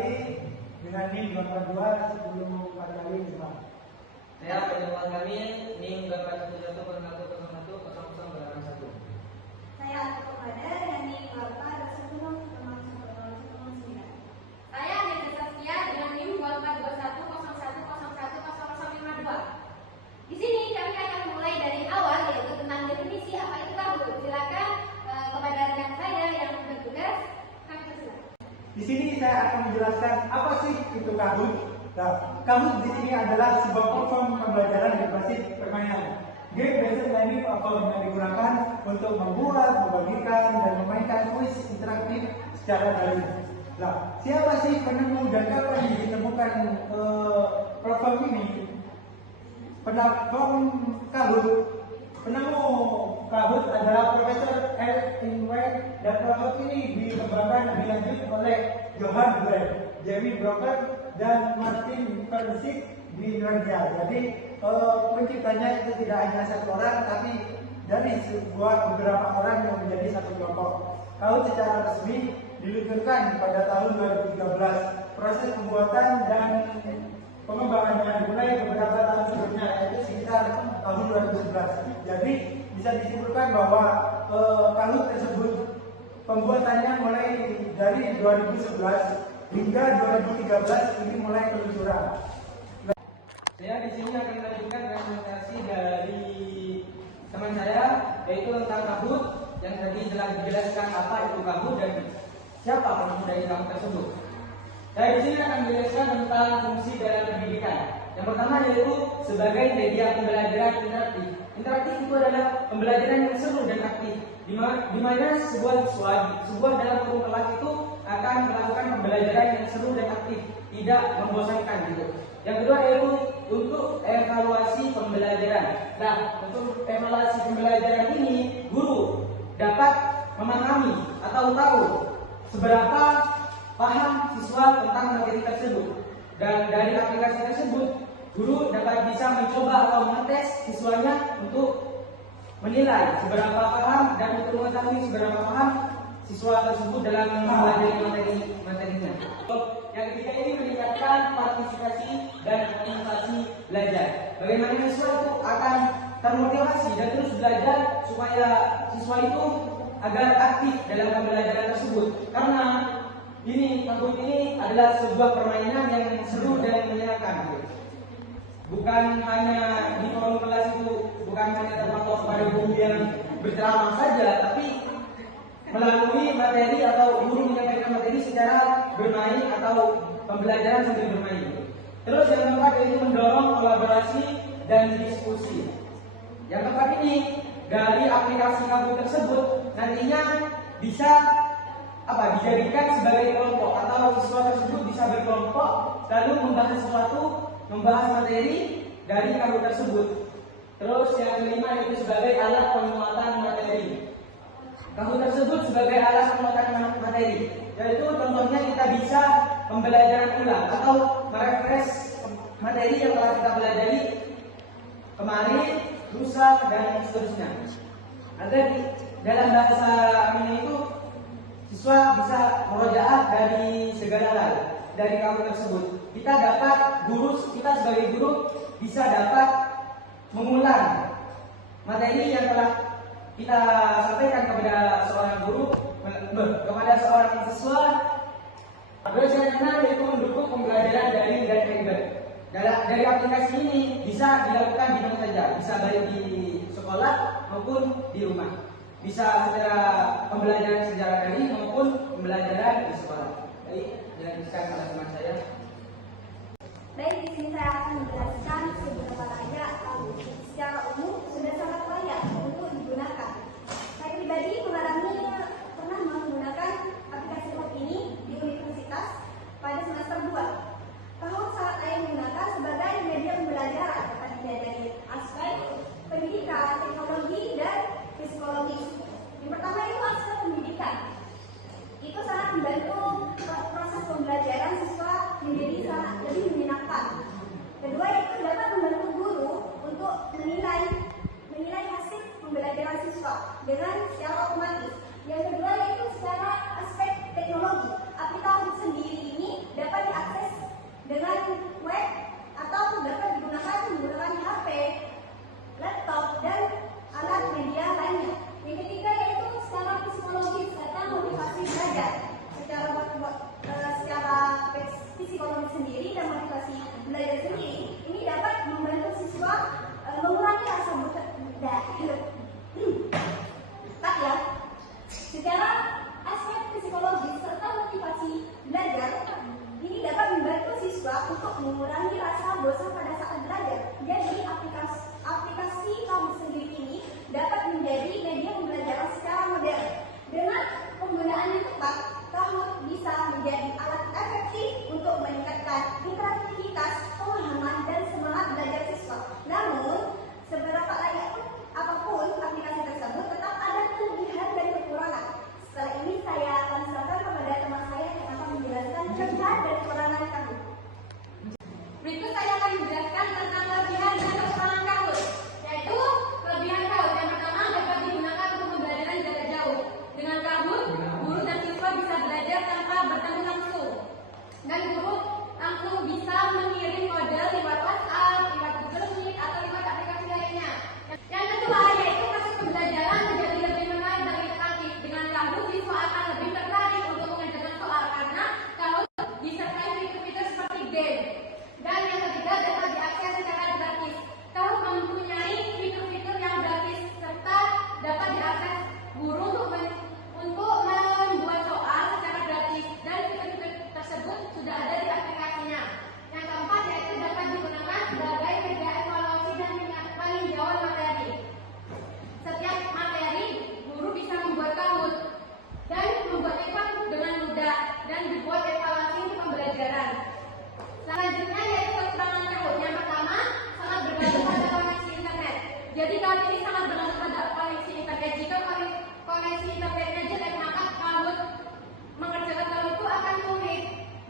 kali dengan NIM 842 10 kali 5. Saya penyeluruhan kami NIM 87101010081. Saya Atuk Kepada dengan NIM 8210009. Saya Anissa Saskia dengan NIM 242101010052. Di sini kami akan mulai dari awal, yaitu tentang definisi apa itu kabut. Silakan kepada rekan saya yang bertugas, kami persilakan. Di sini saya akan menjelaskan apa sih itu kabut. Nah, kabut di sini adalah sebuah platform pembelajaran berbasis permainan. Game based learning platform yang digunakan untuk membuat, membagikan, dan memainkan kuis interaktif secara daring. Nah, siapa sih penemu dan kapan ditemukan platform ini? Platform kabut. Penemu kabut adalah Profesor L. Inway, dan platform ini dikembangkan lebih lanjut oleh Johann Black, Jamie Broker, dan Martin Versick di Norwegia. Jadi penciptanya itu tidak hanya satu orang, tapi dari beberapa orang yang menjadi satu kelompok. Kabut secara resmi diluncurkan pada tahun 2013. Proses pembuatan dan pengembangannya dimulai beberapa tahun sebelumnya, yaitu sekitar tahun 2011. Jadi bisa disimpulkan bahwa kabut tersebut pembuatannya mulai dari 2011 hingga 2013 ini mulai peluncuran. Saya di sini akan melanjutkan presentasi dari teman saya, yaitu tentang kabut yang tadi dijelaskan apa itu kabut dan siapa penemu dari kabut tersebut. Saya di sini akan menjelaskan tentang fungsi dalam pendidikan. Yang pertama yaitu sebagai media pembelajaran interaktif. Interaktif itu adalah pembelajaran yang seru dan aktif, di mana sebuah dalam kurung kelas itu akan melakukan pembelajaran yang seru dan aktif, tidak membosankan gitu. Yang kedua yaitu untuk evaluasi pembelajaran. Nah, untuk evaluasi pembelajaran ini, guru dapat memahami atau tahu seberapa paham siswa tentang materi tersebut. Dan dari aplikasi tersebut, guru dapat bisa mencoba atau mengetes siswanya untuk menilai seberapa paham dan untuk mengetahui seberapa paham siswa tersebut dalam mempelajari materinya. Yang ketiga ini meningkatkan partisipasi dan aktivitas belajar. Bagaimana siswa itu akan termotivasi dan terus belajar supaya siswa itu agar aktif dalam pembelajaran tersebut. Karena kabut ini adalah sebuah permainan yang seru dan menyenangkan. Bukan hanya di forum kelas itu, bukan hanya terpatok pada guru yang berceramah saja, tapi melalui materi atau guru menyampaikan materi secara bermain atau pembelajaran sambil bermain. Terus yang keempat yaitu mendorong kolaborasi dan diskusi. Yang keempat ini dari aplikasi kabut tersebut nantinya bisa dijadikan sebagai kelompok atau siswa tersebut bisa berkelompok lalu membahas materi dari kabut tersebut. Terus yang kelima yaitu sebagai alat penguatan materi. Kabut tersebut sebagai alat penguatan materi, yaitu contohnya kita bisa pembelajaran ulang atau merefresh materi yang telah kita pelajari kemarin, lusa, dan seterusnya. Agar dalam bahasa ini itu siswa bisa merojaah dari segala hal dari kabut tersebut. Kita sebagai guru bisa dapat mengulang materi yang telah kita sampaikan kepada seorang guru, kepada seorang siswa. Terus yang keenam yaitu mendukung pembelajaran daring dan hybrid. Dari aplikasi ini bisa dilakukan di mana saja, bisa baik di sekolah maupun di rumah. Bisa secara pembelajaran secara daring maupun pembelajaran di sekolah. Baik, dilanjutkan oleh teman saya. Baik, di sini saya akan menjelaskan beberapa layak secara umum sudah sangat layak untuk digunakan. Saya pribadi pernah menggunakan aplikasi kabut ini di universitas pada semester 2. Kabut sangat layak digunakan sebagai media pembelajaran dapat dilihat dari aspek pendidikan, teknologi, dan psikologi. Yang pertama itu aspek pendidikan. Itu sangat membantu proses pembelajaran siswa menjadi sangat lebih menyenangkan. Kedua itu dapat membantu guru untuk menilai Jadi Kahoot ini sangat bergantung pada koneksi internet. Jika koneksi internetnya jelek, maka Kahoot mengerjakan Kahoot itu akan sulit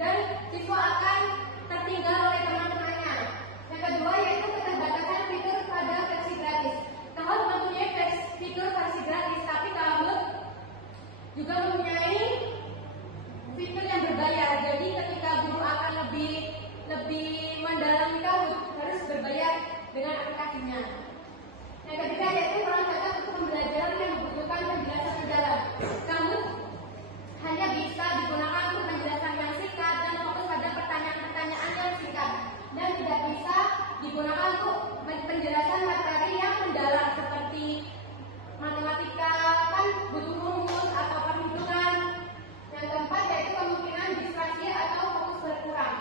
dan siswa akan tertinggal oleh teman-temannya. Yang kedua yaitu keterbatasan fitur pada versi gratis. Kahoot mempunyai fitur versi gratis, tapi Kahoot juga mempunyai fitur yang berbayar. Jadi ketika guru akan lebih mendalami Kahoot harus berbayar dengan aplikasinya. Yang ketiga yaitu kurang cocok untuk pembelajaran yang membutuhkan penjelasan mendalam. Kahoot hanya bisa digunakan untuk penjelasan yang singkat dan fokus pada pertanyaan-pertanyaan yang singkat, dan tidak bisa digunakan untuk penjelasan materi yang mendalam seperti matematika, kan butuh rumus atau perhitungan. Yang keempat yaitu kemungkinan distraksi atau fokus berkurang.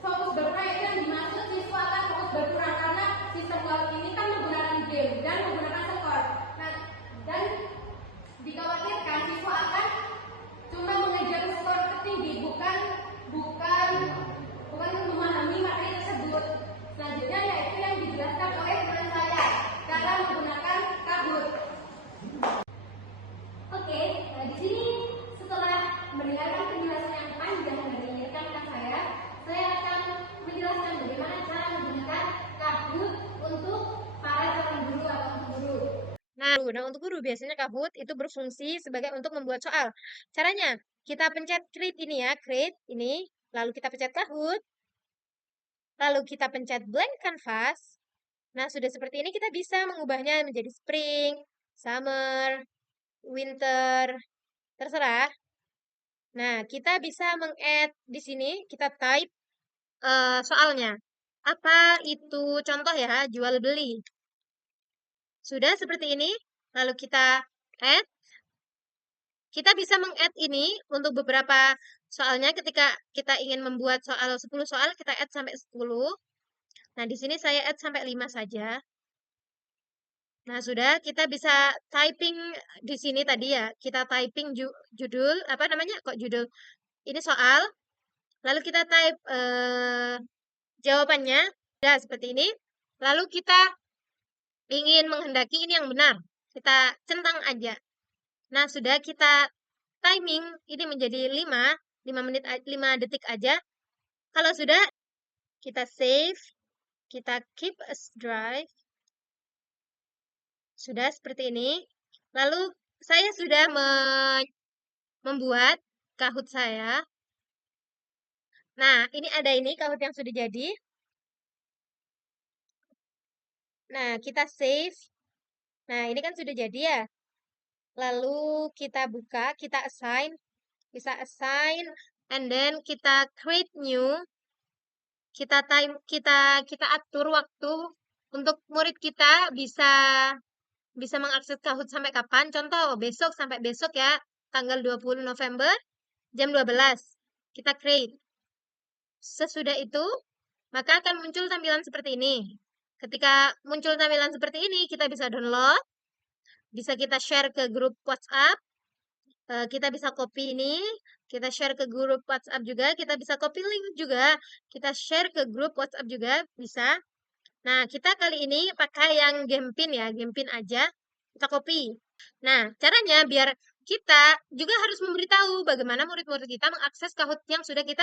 Fokus berkurang itu yang dimaksud siswa akan fokus berkurang karena sistem Kahoot ini kan menggunakan game dan menggunakan skor. Nah, dan dikhawatirkan siswa akan cuma mengejar skor tertinggi, bukan memahami materi tersebut. Selanjutnya yaitu yang dijelaskan oleh teman saya cara menggunakan Kahoot. Oke, nah di sini setelah mendengarkan penjelasan yang panjang dari rekan-rekan saya akan menjelaskan bagaimana cara menggunakan Kahoot untuk para calon guru atau untuk guru. Nah, untuk guru biasanya Kahoot itu berfungsi sebagai untuk membuat soal. Caranya, kita pencet create ini ya, create ini, lalu kita pencet Kahoot, lalu kita pencet blank canvas. Nah, sudah seperti ini kita bisa mengubahnya menjadi spring, summer, winter, terserah. Nah, kita bisa meng-add di sini, kita type soalnya. Apa itu contoh ya, jual beli. Sudah seperti ini, lalu kita add. Kita bisa meng-add ini untuk beberapa soalnya ketika kita ingin membuat soal 10 soal, kita add sampai 10. Nah, di sini saya add sampai 5 saja. Nah, sudah kita bisa typing di sini tadi ya. Kita typing judul, apa namanya? Kok judul? Ini soal. Lalu kita type jawabannya. Sudah seperti ini. Lalu kita ingin menghendaki ini yang benar. Kita centang aja. Nah, sudah kita timing ini menjadi 5 menit 5 detik aja. Kalau sudah kita save, kita keep as drive. Sudah seperti ini. Lalu saya sudah membuat Kahoot saya. Nah, ini ada ini Kahoot yang sudah jadi. Nah, kita save. Nah, ini kan sudah jadi ya. Lalu kita buka, kita assign, bisa assign, and then kita create new. Kita atur waktu untuk murid kita bisa mengakses Kahoot sampai kapan. Contoh besok sampai besok ya, tanggal 20 November jam 12. Kita create. Sesudah itu, maka akan muncul tampilan seperti ini. Ketika muncul tampilan seperti ini, kita bisa download. Bisa kita share ke grup WhatsApp, kita bisa copy ini, kita share ke grup WhatsApp juga, kita bisa copy link juga, kita share ke grup WhatsApp juga, bisa. Nah, kita kali ini pakai yang Gamepin ya, Gamepin aja, kita copy. Nah, caranya biar kita juga harus memberitahu bagaimana murid-murid kita mengakses Kahoot yang sudah kita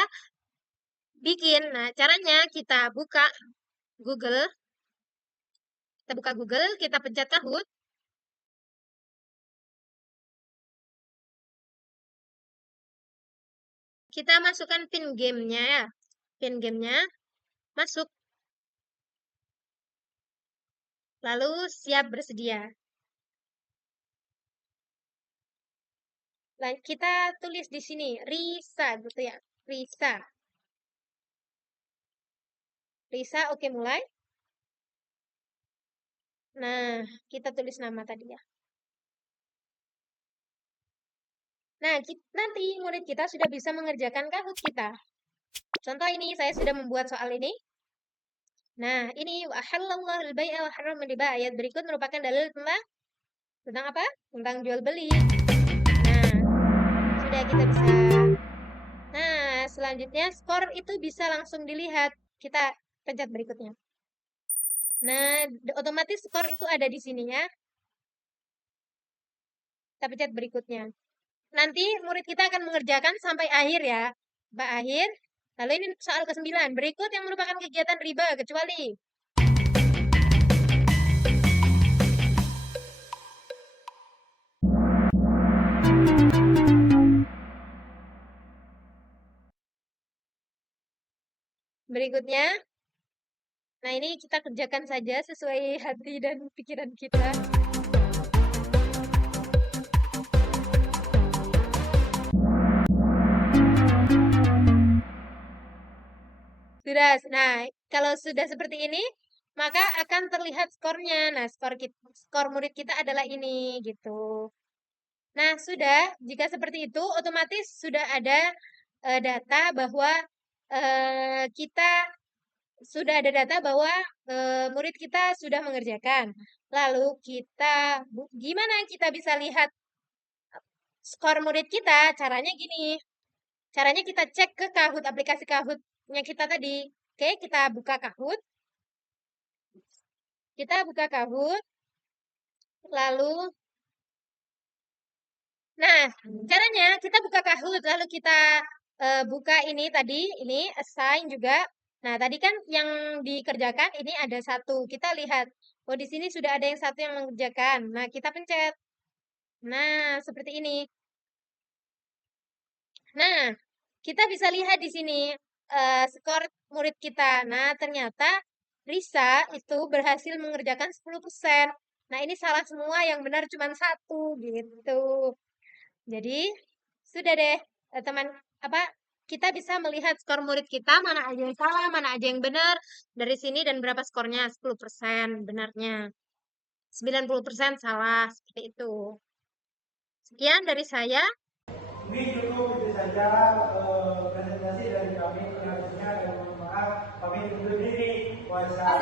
bikin. Nah, caranya kita buka Google, kita pencet Kahoot. Kita masukkan pin gamenya ya. Pin gamenya masuk. Lalu siap bersedia. Lalu kita tulis di sini Risa gitu ya. Risa. Risa, oke mulai. Nah, kita tulis nama tadi ya. Nah, nanti murid kita sudah bisa mengerjakan Kahoot kita. Contoh ini, saya sudah membuat soal ini. Nah, ini wahallallahu al-bai'a wa harrama riba. Ayat berikut merupakan dalil tentang apa? Tentang jual beli. Nah, sudah kita bisa. Nah, selanjutnya skor itu bisa langsung dilihat. Kita pencet berikutnya. Nah, otomatis skor itu ada di sini ya. Kita pencet berikutnya. Nanti murid kita akan mengerjakan sampai akhir ya. Sampai akhir. Lalu ini soal ke-9. Berikut yang merupakan kegiatan riba kecuali. Berikutnya. Nah, ini kita kerjakan saja sesuai hati dan pikiran kita. Sudah. Nah, kalau sudah seperti ini, maka akan terlihat skornya. Nah, skor murid kita adalah ini gitu. Nah, sudah. Jika seperti itu, otomatis sudah ada data bahwa kita sudah ada data bahwa murid kita sudah mengerjakan. Lalu gimana kita bisa lihat skor murid kita? Caranya gini. Caranya kita cek ke Kahoot, aplikasi Kahoot-nya kita tadi. Oke, kita buka Kahoot. Kita buka Kahoot. Lalu, nah, caranya kita buka Kahoot, lalu kita buka ini tadi, ini assign juga. Nah, tadi kan yang dikerjakan ini ada satu. Kita lihat, oh di sini sudah ada yang satu yang mengerjakan. Nah, kita pencet. Nah, seperti ini. Nah, kita bisa lihat di sini skor murid kita. Nah, ternyata Risa itu berhasil mengerjakan 10%. Nah, ini salah semua, yang benar cuma satu gitu. Jadi, sudah deh, teman apa kita bisa melihat skor murid kita mana aja yang salah, mana aja yang benar dari sini dan berapa skornya. 10% benarnya. 90% salah, seperti itu. Sekian dari saya. Ini cukup itu saja presentasi dari kami. Selanjutnya dan mohon maaf kami undur diri. Wassalamualaikum.